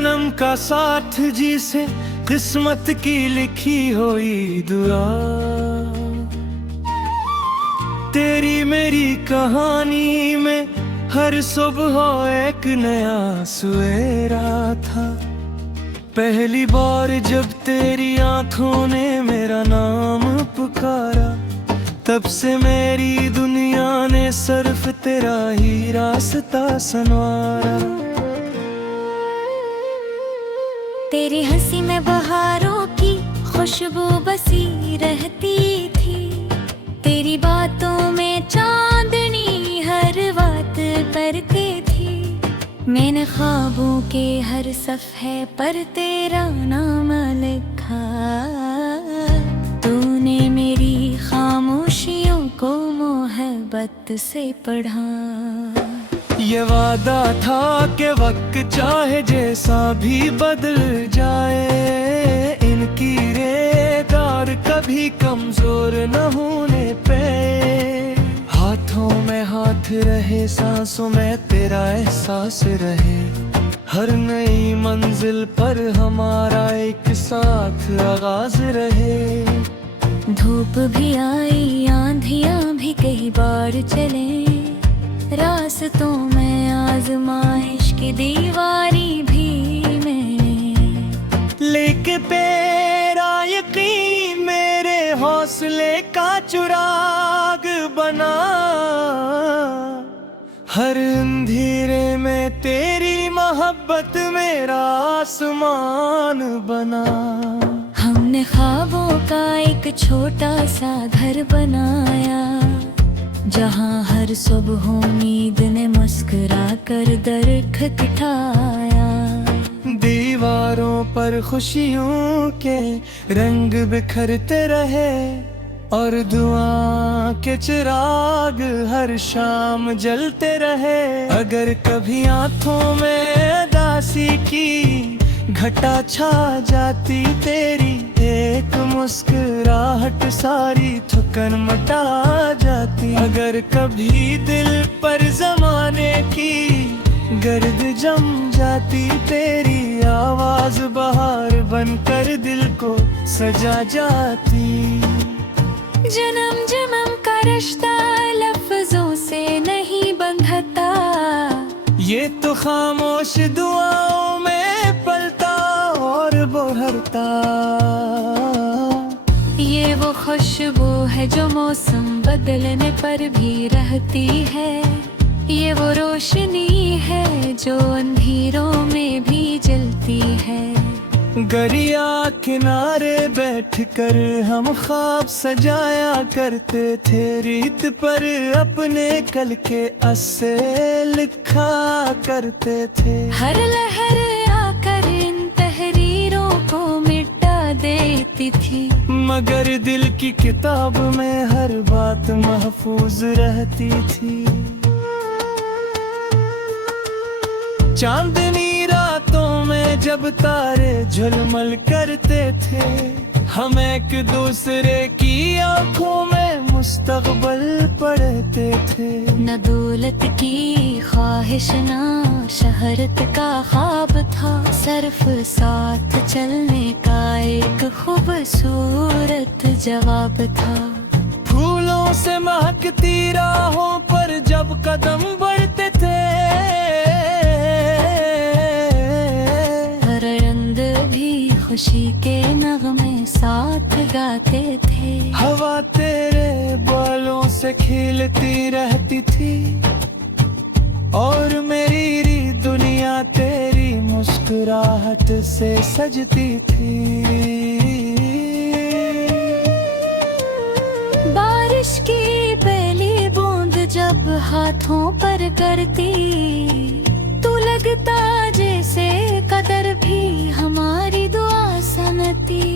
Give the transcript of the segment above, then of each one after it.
जन्म का साथ जिसे किस्मत की लिखी हुई दुआ। तेरी मेरी कहानी में हर सुबह एक नया सवेरा था। पहली बार जब तेरी आंखों ने मेरा नाम पुकारा, तब से मेरी दुनिया ने सिर्फ तेरा ही रास्ता संवारा। तेरी हंसी में बहारों की खुशबू बसी रहती थी। तेरी बातों में चांदनी हर बात करती थी। मैंने ख्वाबों के हर सफ़े पर तेरा नाम लिखा। तूने मेरी खामोशियों को मोहब्बत से पढ़ा। ये वादा था कि वक्त चाहे जैसा भी बदल जाए, इनकी रेदार कभी कमजोर न होने पे। हाथों में हाथ रहे, सांसों में तेरा एहसास रहे। हर नई मंजिल पर हमारा एक साथ आगाज रहे। धूप भी आई, आंधियां भी कई बार चले। रास्तों में आजमाइश की दीवारी भी मैंने। लेके तेरा यकीन मेरे हौसले का चिराग बना। हर अंधेरे में तेरी मोहब्बत मेरा आसमान बना। हमने ख्वाबों का एक छोटा सा घर बनाया, जहाँ हर सुबह उम्मीद ने मुस्कुरा कर दरख्त उठाया। दीवारों पर खुशियों के रंग बिखरते रहे, और दुआ के चिराग हर शाम जलते रहे। अगर कभी आंखों में उदासी की घटा छा जाती, तेरी एक मुस्कुराहट सारी थकन मिटा जाती। अगर कभी दिल पर जमाने की गर्द जम जाती, तेरी आवाज बहार बनकर दिल को सजा जाती। जन्म जन्म का रिश्ता लफ्जों से नहीं बंधता, ये तो खामोश दुआओं में पलता और बढ़ता। ये वो खुशबू है जो मौसम बदलने पर भी रहती है। ये वो रोशनी है जो अंधेरों में भी जलती है। गरिया किनारे बैठकर हम ख्वाब सजाया करते थे। रीत पर अपने कल के अस्से लिखा करते थे। हर लहर आकर इन तहरीरों को मिटा देती थी, मगर दिल की किताब में हर बात महफूज रहती थी। चांदनी रातों में जब तारे झलमल करते थे, हम एक दूसरे की आंखों में मुस्तकबल पढ़ते थे। न दौलत की ख्वाहिश न शहरत का ख्वाब था, सिर्फ साथ चलने का एक खूबसूरत जवाब था। फूलों से महकती राहों पर जब कदम बढ़ते थे, खुशी के नगमे साथ गाते थे। हवा तेरे बालों से खिलती रहती थी, और मेरी दुनिया तेरी मुस्कुराहट से सजती थी। बारिश की पहली बूंद जब हाथों पर गिरती, तू लगता जैसे कदर भी हमारी दुआ सनती।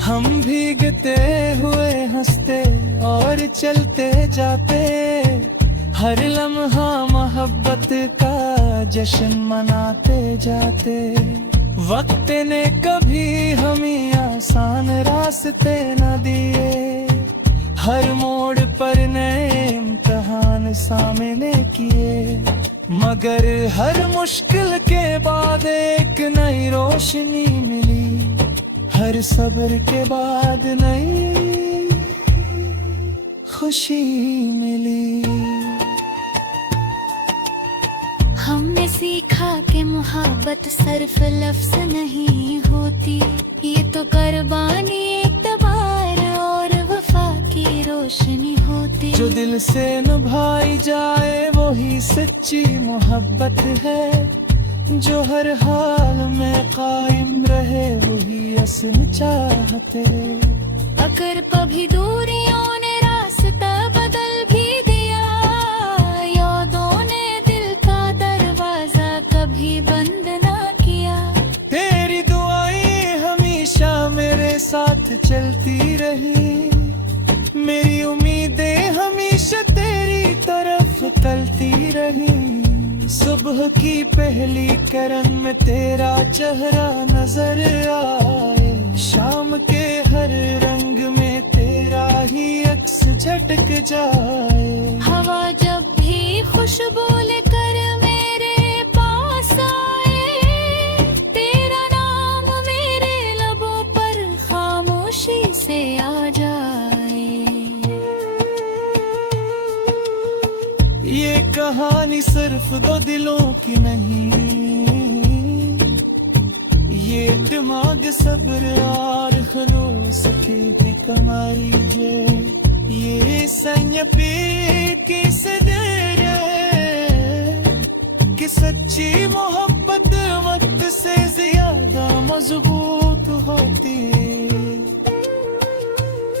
हम भीगते हुए हंसते और चलते जाते, हर लम्हा मोहब्बत का जश्न मनाते जाते। वक्त ने कभी हमें आसान रास्ते न दिए, हर मोड़ पर नए इम्तिहान सामने किए। मगर हर मुश्किल के बाद एक नई रोशनी मिली, हर सब्र के बाद नई खुशी मिली। हमने सीखा कि मोहब्बत सिर्फ लफ्ज नहीं होती, ये तो कुर्बानी, इक़्तिदार और वफा की रोशनी होती। जो दिल से निभाई जाए वही सच्ची मोहब्बत है, जो हर हाल में कायम रहे वही असल चाहते। अगर कभी दूरियों ने रास्ता बदल भी दिया, यादों ने दिल का दरवाजा कभी बंद ना किया। तेरी दुआएं हमेशा मेरे साथ चलती रही, मेरी उम्मीदें हमेशा तेरी तरफ तलती रही। सुबह की पहली किरण में तेरा चेहरा नजर आए, शाम के हर रंग में तेरा ही अक्स झटक जाए। हवा जब भी खुशबू लेकर मेरे पास आए, तेरा नाम मेरे लबों पर खामोशी से आ जाए। ये कहानी सिर्फ दो दिलों की नहीं, ये दिमाग सब्र और खलूस की भी कमारी है। ये संयपी किस देर है कि सच्ची मोहब्बत वक्त से ज्यादा मजबूत होती है।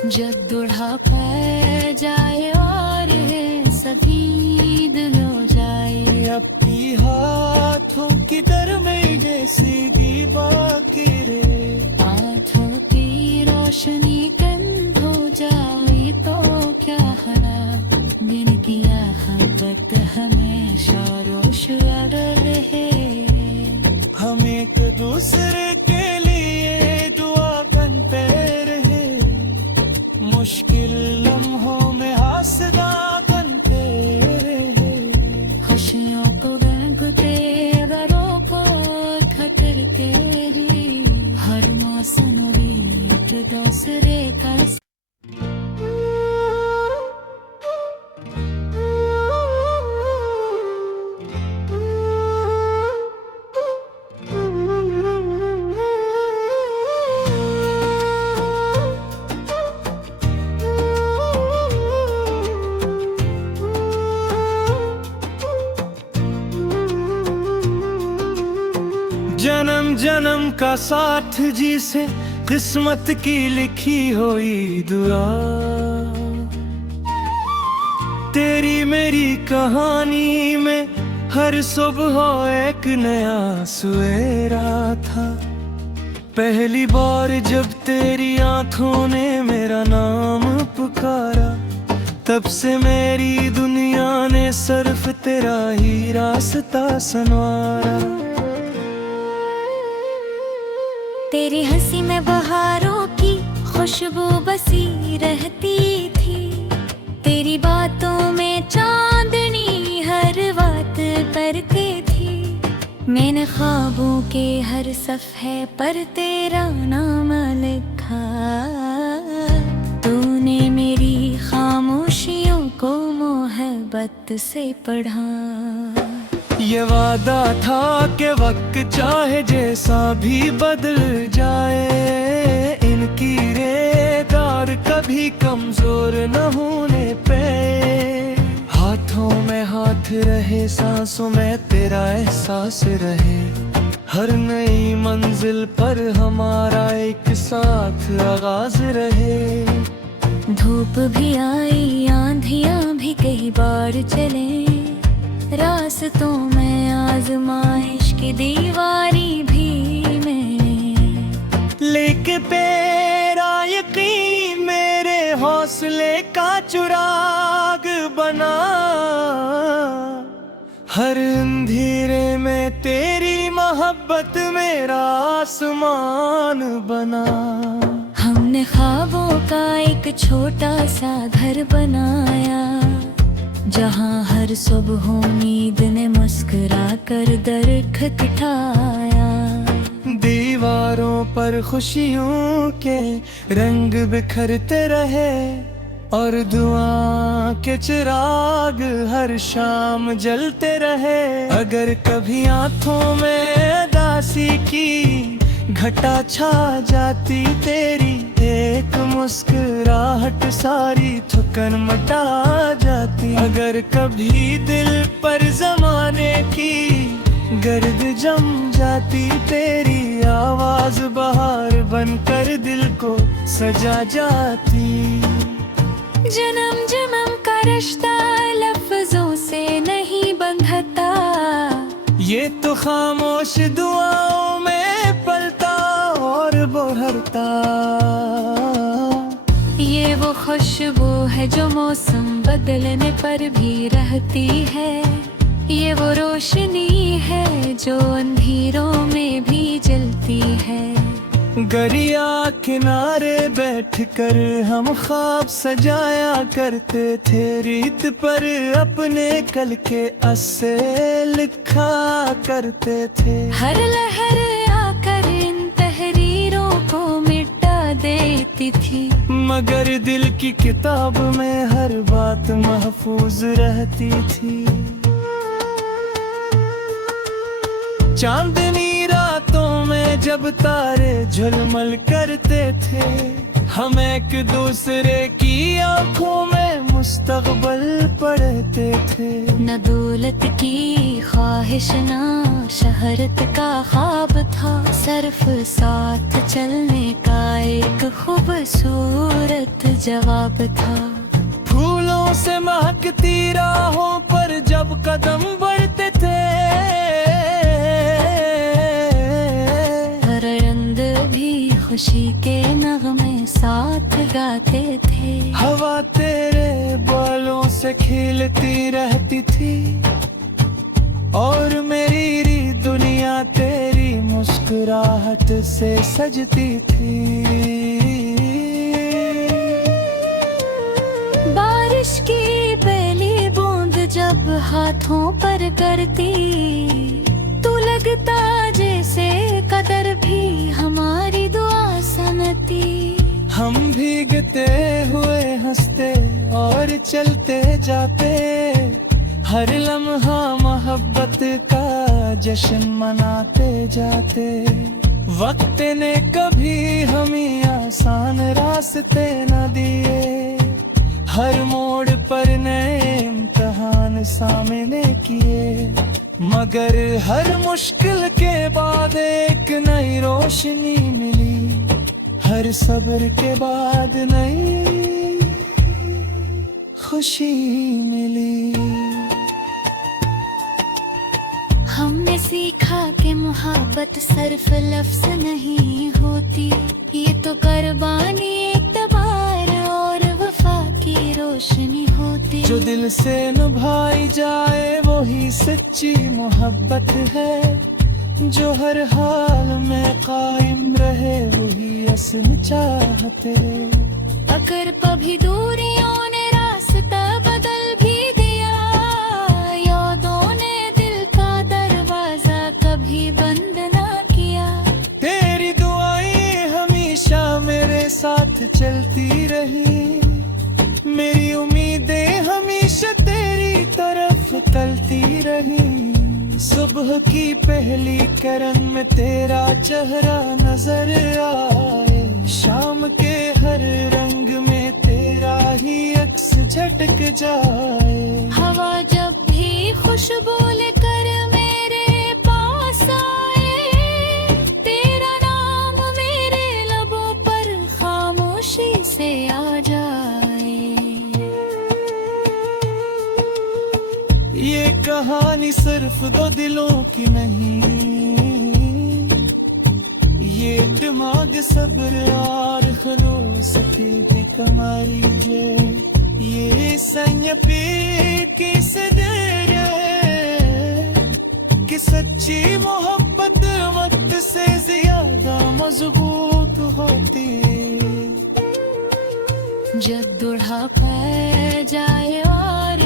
जब बुढ़ापा जाए और सभी दिल हो जाए, अपनी हाथों की दरमें सीधी बाकी रे, आँखों की रोशनी बंद हो जाए तो क्या हरा। दिन की राहत हमेशा रोशन रहे, हम एक दूसरे के लिए दुआ बनते रहे, मुश्किल लम्हों में हौसला बनते रहे। खुशियों को बांटते गमों को खतर के लिए, हर मौसम भी एक दूसरे का। जन्म जन्म का साथ जिसे किस्मत की लिखी हुई दुआ, तेरी मेरी कहानी में हर सुबह एक नया सवेरा था। पहली बार जब तेरी आंखों ने मेरा नाम पुकारा, तब से मेरी दुनिया ने सिर्फ तेरा ही रास्ता संवारा। तेरी हंसी में बहारों की खुशबू बसी रहती थी, तेरी बातों में चांदनी हर बात करती थी। मैंने ख्वाबों के हर सफ़े पर तेरा नाम लिखा, तूने मेरी खामोशियों को मोहब्बत से पढ़ा। ये वादा था कि वक्त चाहे जैसा भी बदल जाए, इनकी रेदार कभी कमजोर न होने पे। हाथों में हाथ रहे, सांसों में तेरा एहसास रहे, हर नई मंजिल पर हमारा एक साथ आगाज रहे। धूप भी आई, आंधियां भी कई बार चले, रास्तों में आजमाइश की दीवारी भी मैंने। लेके तेरा यकीन मेरे हौसले का चिराग बना, हर अंधेरे में तेरी मोहब्बत मेरा आसमान बना। हमने ख्वाबों का एक छोटा सा घर बनाया, जहाँ हर सुबह उम्मीद ने मुस्कुरा कर दरख्त उठाया। दीवारों पर खुशियों के रंग बिखरते रहे और दुआ के चिराग हर शाम जलते रहे। अगर कभी आंखों में उदासी की घटा छा जाती तेरी, एक मुस्कुराहट सारी थकन मिटा जाती। अगर कभी दिल पर जमाने की गर्द जम जाती तेरी, आवाज बहार बनकर दिल को सजा जाती। जन्म जन्म का रिश्ता लफ्जों से नहीं बंधता, ये तो खामोश दुआओं में पलता और बढ़ता। ये वो खुशबू है जो मौसम बदलने पर भी रहती है। ये वो रोशनी है जो अंधेरों में भी जलती है। गरिया किनारे बैठकर हम ख्वाब सजाया करते थे, रीत पर अपने कल के अस्से लिखा करते थे। हर लहर आकर इन तहरीरों को मिटा देती थी, मगर दिल की किताब में हर बात महफूज रहती थी। चांदनी रातों में जब तारे झलमल करते थे, हम एक दूसरे की आंखों में मुस्तकबल पढ़ते थे। न दौलत की ख्वाहिश न शहरत का ख्वाब था, सिर्फ साथ चलने का एक खूबसूरत जवाब था। फूलों से महकती राहों पर जब कदम बढ़ते थे, खुशी के नगमे साथ गाते थे। हवा तेरे बालों से खिलती रहती थी और मेरी दुनिया तेरी मुस्कुराहट से सजती थी। बारिश की पहली बूंद जब हाथों पर गिरती, तू लगता जैसे कदर भी हमारी दुआ सनती। हम भीगते हुए हंसते और चलते जाते, हर लम्हा मोहब्बत का जश्न मनाते जाते। वक्त ने कभी हमें आसान रास्ते न दिए, हर मोड़ पर नए इम्तिहान सामने किए, मगर हर मुश्किल के बाद एक नई रोशनी मिली। हर सब्र के बाद नई खुशी मिली। हमने सीखा कि मोहब्बत सिर्फ लफ्ज नहीं होती, ये तो कुर्बानी, इक़्तिदार और वफा की रोशनी होती। जो दिल से निभाई जाए वही सच्ची मोहब्बत है, जो हर हाल में कायम रहे वही असल चाहते। अगर कभी दूरियों ने रास्ता बदल भी दिया, यादों ने दिल का दरवाजा कभी बंद ना किया। तेरी दुआएं हमेशा मेरे साथ चलती रही, मेरी उम्मीदें हमेशा तेरी तरफ तलती रही। सुबह की पहली किरण में तेरा चेहरा नजर आए, शाम के हर रंग में तेरा ही अक्स झटक जाए। हवा जब भी खुशबू लेकर मेरे पास आए, तेरा नाम मेरे लबों पर खामोशी से आ जाए। ये कहानी सिर्फ दो दिलों की नहीं, ये दिमाग सब्र और खलूस की कमाई है। ये संयपी की सदर है कि सच्ची मोहब्बत वक्त से ज्यादा मजबूत होती। जब बुढ़ापा जाए और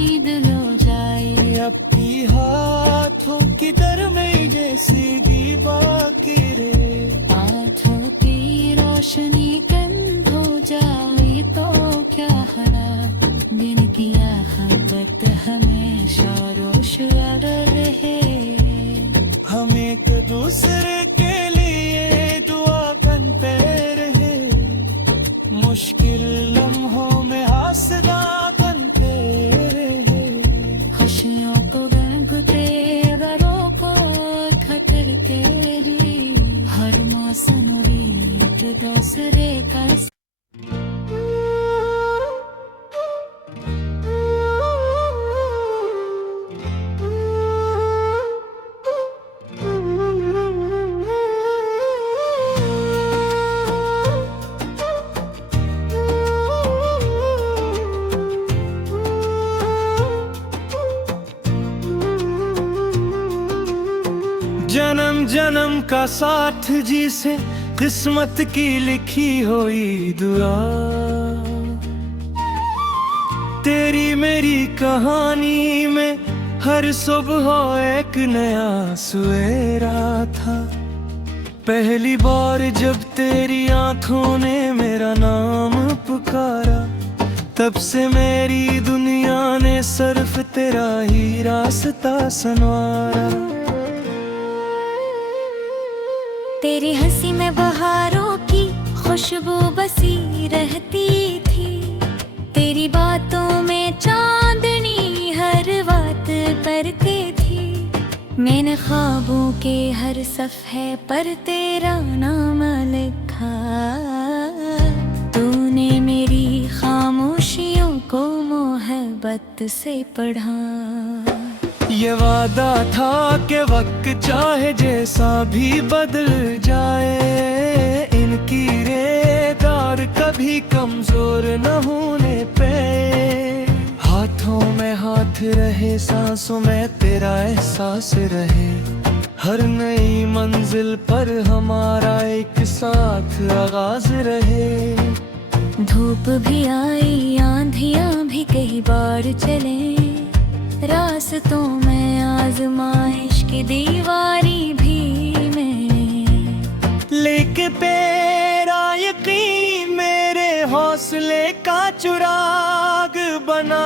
उम्मीद लो जाए। अपनी हाथों की दर में जैसी बाकी रे, आँखों की रोशनी कम हो जाए तो क्या हरा, दिन किया हम वक्त हमेशा रोशन रहे। हम एक दूसरे के लिए दुआ करते रहे, मुश्किल लम्हों में हौसला बनते रहे। खुशियों को रंगते गमों को खतर तेरी, हर मौसम रीत दूसरे का। जन्म जन्म का साथ जिसे किस्मत की लिखी हुई दुआ, तेरी मेरी कहानी में हर सुबह एक नया सवेरा था। पहली बार जब तेरी आंखों ने मेरा नाम पुकारा, तब से मेरी दुनिया ने सिर्फ तेरा ही रास्ता संवारा। तेरी हंसी में बहारों की खुशबू बसी रहती थी, तेरी बातों में चांदनी हर बात करती थी। मैंने ख्वाबों के हर सफ़े पर तेरा नाम लिखा, तूने मेरी खामोशियों को मोहब्बत से पढ़ा। ये वादा था कि वक्त चाहे जैसा भी बदल जाए, इनकी रेदार कभी कमजोर न होने पे। हाथों में हाथ रहे, सांसों में तेरा एहसास रहे, हर नई मंजिल पर हमारा एक साथ आगाज रहे। धूप भी आई, आंधियां भी कई बार चले, रास्तों में आजमाइश की दीवारी भी मैंने। लेके तेरा यकीन मेरे हौसले का चिराग बना,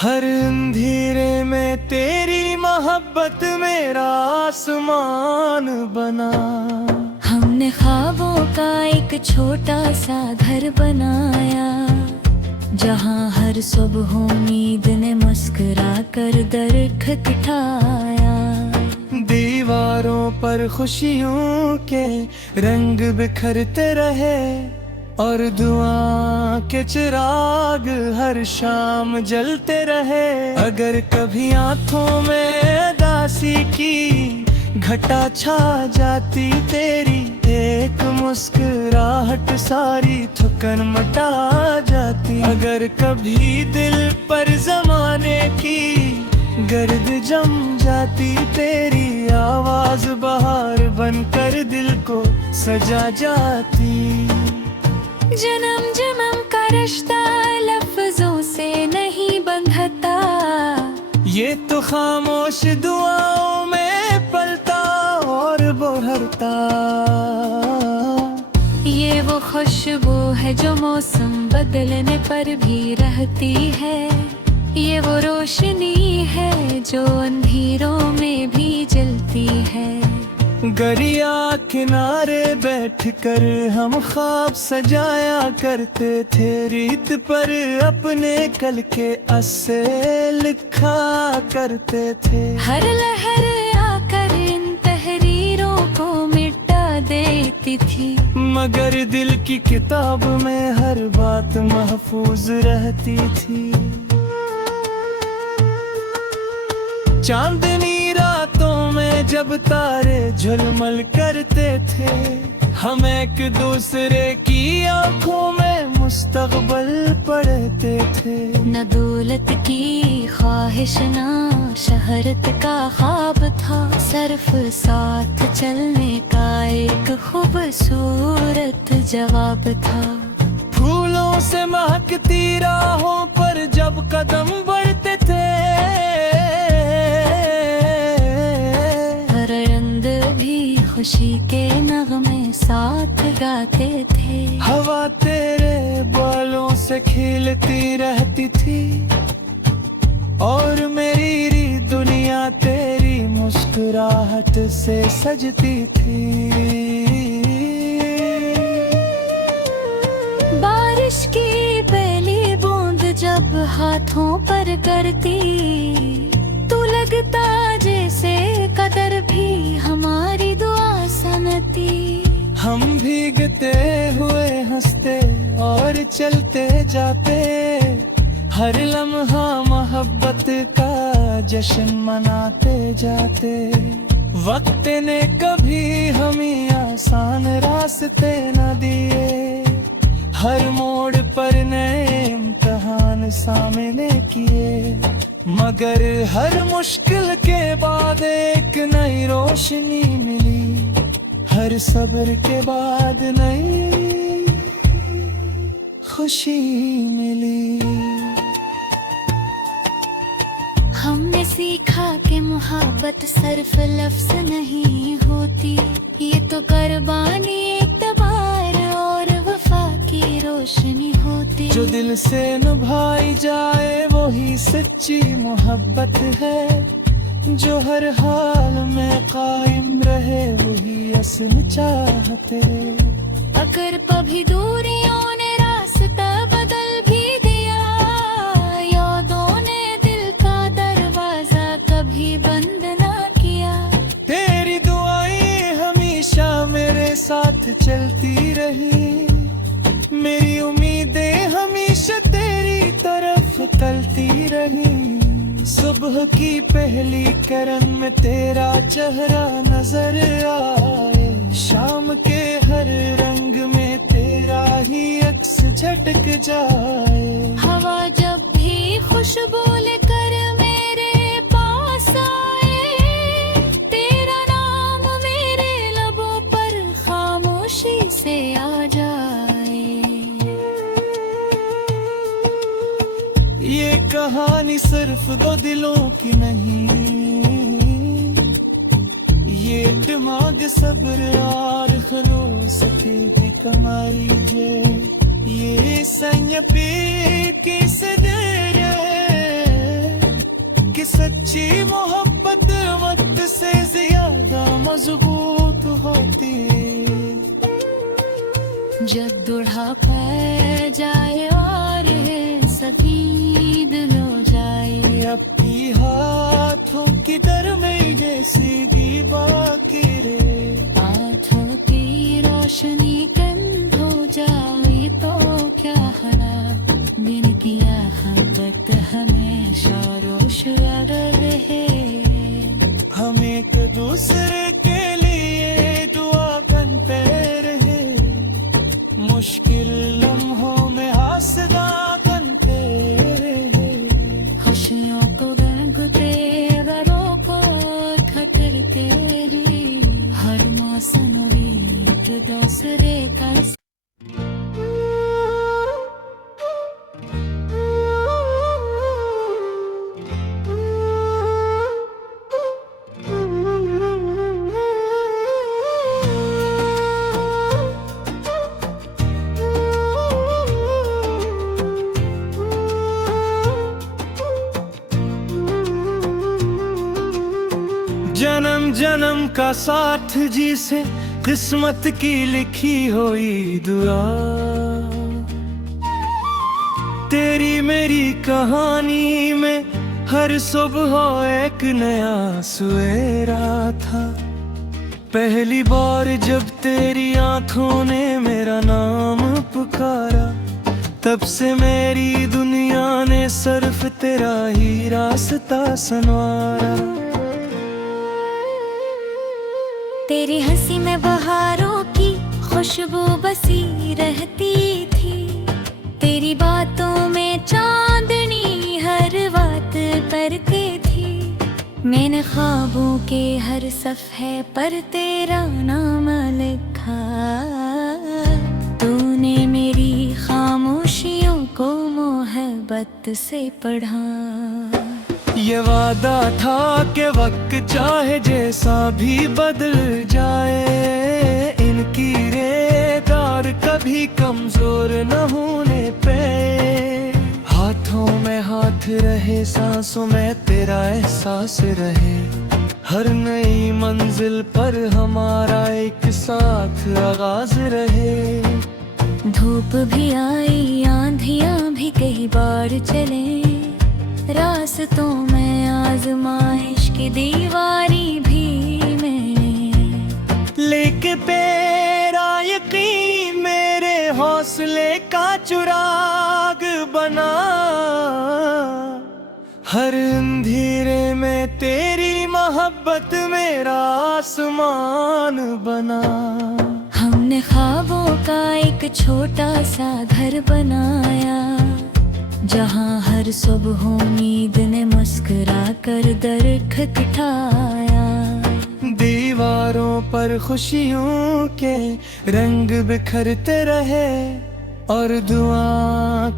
हर अंधेरे में तेरी मोहब्बत मेरा आसमान बना। हमने ख्वाबों का एक छोटा सा घर बनाया, जहाँ हर सुबह उम्मीद ने मुस्कुरा कर दरख्त उठाया। दीवारों पर खुशियों के रंग बिखरते रहे, और दुआ के चिराग हर शाम जलते रहे। अगर कभी आंखों में उदासी की घटा छा जाती, तेरी एक मुस्कुराहट सारी थकन मिटा जाती। अगर कभी दिल पर जमाने की गर्द जम जाती, तेरी आवाज बहार बनकर दिल को सजा जाती। जन्म जन्म का रिश्ता लफ्जों से नहीं बंधता, ये तो खामोश दुआओं में पलता और बढ़ता। ये वो खुशबू है जो मौसम बदलने पर भी रहती है, ये वो रोशनी है जो अंधेरों में भी जलती है। गरिया किनारे बैठकर हम ख्वाब सजाया करते थे, रीत पर अपने कल के अस्से लिखा करते थे। हर लहर आकर इन तहरीरों को मिटा देती थी, मगर दिल की किताब में हर बात महफूज रहती थी। चांदनी रातों में जब तारे झलमल करते थे, हम एक दूसरे की आंखों में मुस्तकबल पढ़ते थे। न दौलत की ख्वाहिश न शहरत का ख्वाब था, सिर्फ साथ चलने का एक खूबसूरत जवाब था। फूलों फूलों से महकती राहों पर जब कदम बढ़ते थे, हर रंग भी खुशी के नगमे साथ गाते थे। हवा तेरे बालों से खिलती रहती थी और मेरी दुनिया तेरी मुस्कुराहट से सजती थी। बारिश की पहली बूंद जब हाथों पर गिरती, तू लगता जैसे कदर भी हमारी दुआ सनती। हम भीगते हुए हंसते और चलते जाते, हर लम्हा मोहब्बत का जश्न मनाते जाते। वक्त ने कभी हमें आसान रास्ते न दिए, हर मोड़ पर नए इम्तिहान सामने किए, मगर हर मुश्किल के बाद एक नई रोशनी मिली, हर सब्र के बाद नई खुशी मिली। हमने सीखा कि मोहब्बत सिर्फ लफ्ज नहीं होती, ये तो कुर्बानी, इत्तेबार और वफा की रोशनी होती। जो दिल से निभाई जाए वही सच्ची मोहब्बत है, जो हर हाल में कायम रहे वही असल चाहते। अगर कभी दूरियों ने रास्ता बदल भी दिया, यादों ने दिल का दरवाजा कभी बंद ना किया। तेरी दुआएं हमेशा मेरे साथ चलती रही, मेरी उम्मीदें हमेशा तेरी तरफ तलती रही। सुबह की पहली किरण में तेरा चेहरा नजर आए, शाम के हर रंग में तेरा ही अक्स झटक जाए। हवा जब भी खुशबू लेकर मेरे पास आए, तेरा नाम मेरे लबों पर खामोशी से आ जाए। ये कहानी सिर्फ दो दिलों की नहीं, ये दिमाग सब्र और खलूस की कमारी है। ये संयपी की सदर कि सच्ची मोहब्बत वक्त से ज्यादा मजबूत होती। जब बुढ़ापा जाए और सभी दिल हो जाए, अपनी हाथों की दर में जैसी बाकी रे, आँखों की रोशनी कम हो जाए तो क्या खराब, दिन किया हम तक हमेशा रोशन रहे। हम एक दूसरे के लिए दुआ करते रहे, मुश्किल लम्हों में हौसला बनते रहे। खुशियों को रंगते गरों को खतर तेरी, हर मौसम रीत दूसरे का। जन्म जन्म का साथ जिसे किस्मत की लिखी हुई दुआ, तेरी मेरी कहानी में हर सुबह एक नया सवेरा था। पहली बार जब तेरी आंखों ने मेरा नाम पुकारा, तब से मेरी दुनिया ने सिर्फ तेरा ही रास्ता संवारा। तेरी हंसी में बहारों की खुशबू बसी रहती थी, तेरी बातों में चांदनी हर बात करती थी। मैंने ख्वाबों के हर सफ़े पर तेरा नाम लिखा, तूने मेरी खामोशी मोहब्बत से पढ़ा। ये वादा था कि वक्त चाहे जैसा भी बदल जाए, इनकी रेदार कभी कमजोर न होने पे। हाथों में हाथ रहे, सांसों में तेरा एहसास रहे, हर नई मंजिल पर हमारा एक साथ आगाज रहे। धूप भी आई, आंधियां भी कई बार चले, रास्तों में आजमाइश की दीवारी भी मैंने। लेके तेरा यकीन मेरे हौसले का चिराग बना, हर अंधेरे में तेरी मोहब्बत मेरा आसमान बना। हमने ख्वाबों का एक छोटा सा घर बनाया, जहाँ हर सुबह उम्मीद ने मुस्कुरा कर दर खटखटाया। दीवारों पर खुशियों के रंग बिखरते रहे, और दुआ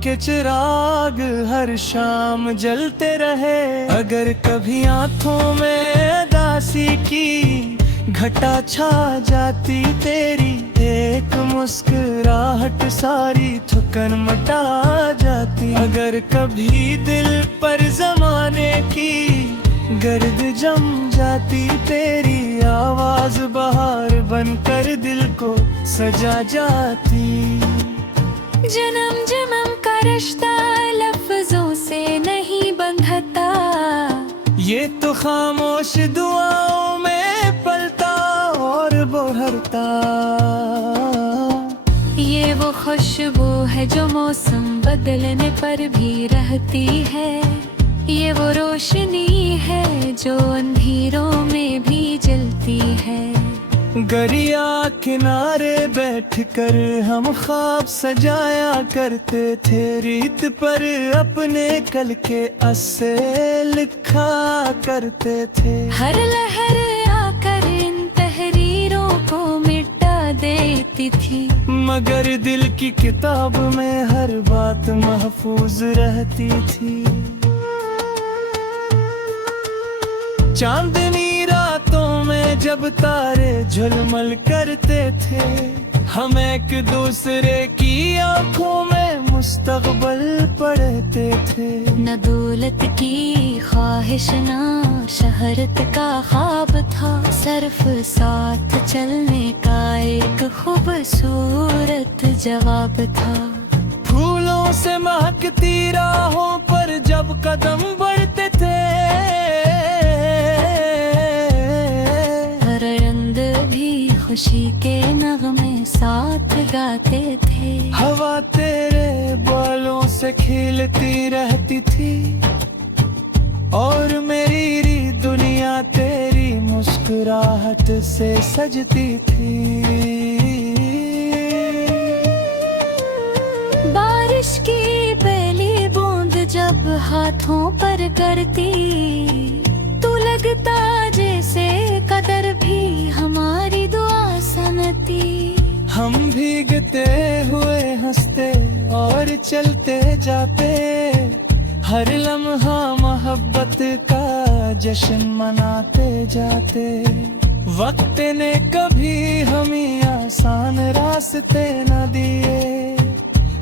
के चिराग हर शाम जलते रहे। अगर कभी आंखों में उदासी की घटा छा जाती, तेरी एक मुस्कुराहट सारी थकन मिटा जाती। अगर कभी दिल पर जमाने की गर्द जम जाती, तेरी आवाज बहार बनकर दिल को सजा जाती। जन्म जन्म का रिश्ता लफ्जों से नहीं बंधता, ये तो खामोश दुआओं में पलता और बढ़ता। ये वो खुशबू है जो मौसम बदलने पर भी रहती है, ये वो रोशनी है जो अंधेरों में भी जलती है। गरिया किनारे बैठकर हम ख्वाब सजाया करते थे, रीत पर अपने कल के अस्से लिखा करते थे। हर लहर आकर इन तहरीरों को मिटा देती थी, मगर दिल की किताब में हर बात महफूज रहती थी। चांदनी रातों में जब तारे झुलमल करते थे, हम एक दूसरे की आंखों में मुस्तकबल पढ़ते थे। न दौलत की ख्वाहिश न शहरत का ख्वाब था, सिर्फ साथ चलने का एक खूबसूरत जवाब था। फूलों से महकती राहों पर जब कदम बढ़ते थे, खुशी के नगमे साथ गाते थे। हवा तेरे बालों से खिलती रहती थी, और मेरी दुनिया तेरी मुस्कुराहट से सजती थी। बारिश की पहली बूंद जब हाथों पर गिरती, तू लगता जैसे कदर भी हमारी दुआ सनती। हम भीगते हुए हंसते और चलते जाते, हर लम्हा मोहब्बत का जश्न मनाते जाते। वक्त ने कभी हमें आसान रास्ते न दिए,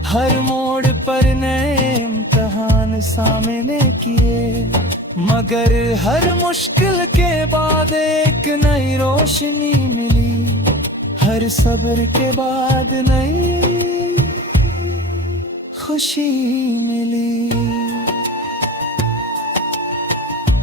हर मोड़ पर नए इम्तिहान सामने किए, मगर हर मुश्किल के बाद एक नई रोशनी मिली, हर सब्र के बाद नई खुशी मिली।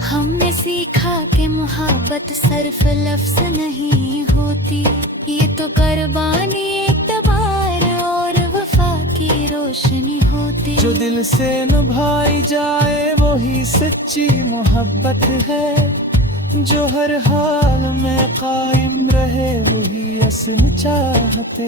हमने सीखा कि मोहब्बत सिर्फ लफ्ज नहीं होती, ये तो कुर्बानी, इक़्तिदार और वफा की रोशनी होती। जो दिल से निभाई जाए वही सच्ची मोहब्बत है, जो हर हाल में कायम रहे वही असल चाहते।